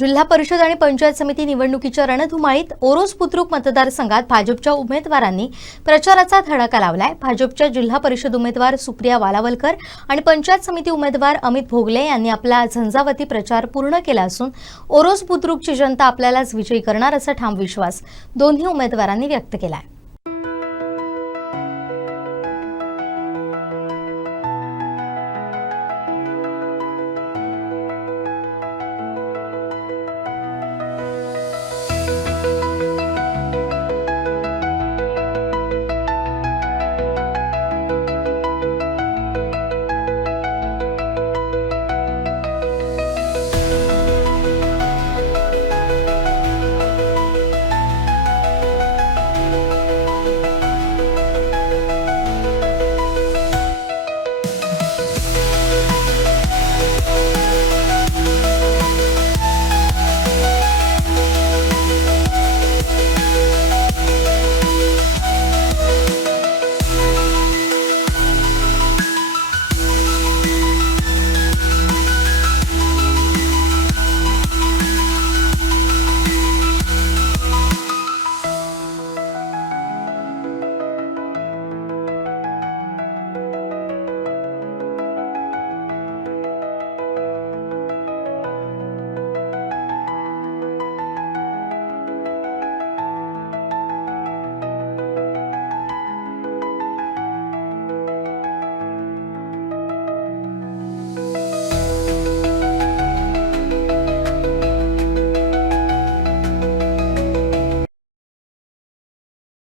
जिल्हा परिषद आणि पंचायत समिती निवडणुकीच्या रणधुमाळीत ओरोस बुद्रुक मतदारसंघात भाजपच्या उमेदवारांनी प्रचाराचा धडाका लावलाय। भाजपच्या जिल्हा परिषद उमेदवार सुप्रिया वालावलकर आणि पंचायत समिती उमेदवार अमित भोगले यांनी आपला झंझावती प्रचार पूर्ण केला असून ओरोस बुद्रुकची जनता आपल्यालाच विजयी करणार असा ठाम विश्वास दोन्ही उमेदवारांनी व्यक्त केलाय।